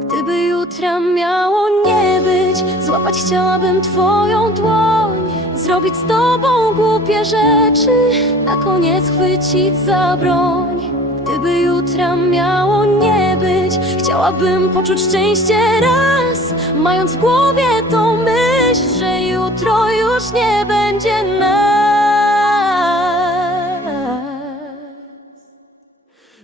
Gdyby jutra miało nie być, złapać chciałabym twoją dłoń. Zrobić z tobą głupie rzeczy, na koniec chwycić za broń. Gdyby jutra miało nie być, chciałabym poczuć szczęście raz. Mając w głowie tą myśl, że jutro już nie będzie.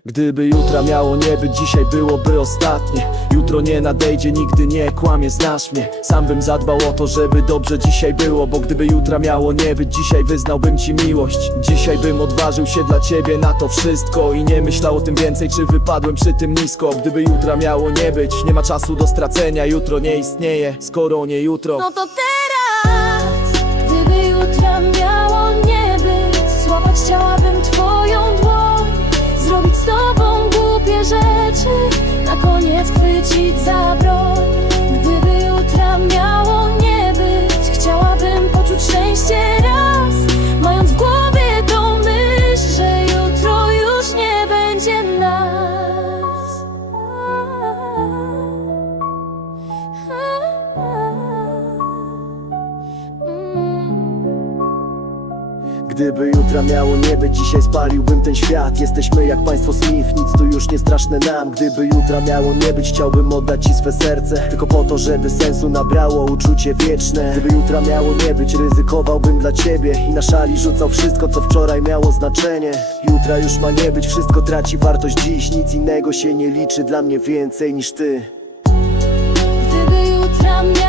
Gdyby jutra miało nie być, dzisiaj byłoby ostatnie. Jutro nie nadejdzie, nigdy nie kłamie, znasz mnie. Sam bym zadbał o to, żeby dobrze dzisiaj było Bo gdyby jutra miało nie być, dzisiaj wyznałbym ci miłość. Dzisiaj bym odważył się dla ciebie na to wszystko I nie myślał o tym więcej, czy wypadłem przy tym nisko. Gdyby jutra miało nie być, nie ma czasu do stracenia Jutro nie istnieje, skoro nie jutro No to teraz, Na koniec chwycić za broń Gdyby jutra miało nie być, dzisiaj spaliłbym ten świat. Jesteśmy jak państwo Smith, nic tu już nie straszne nam. Gdyby jutra miało nie być, chciałbym oddać ci swe serce. Tylko po to, żeby sensu nabrało uczucie wieczne. Gdyby jutra miało nie być, ryzykowałbym dla ciebie. I na szali rzucał wszystko, co wczoraj miało znaczenie. Jutra już ma nie być, wszystko traci wartość dziś. Nic innego się nie liczy dla mnie więcej niż ty. Gdyby jutra miało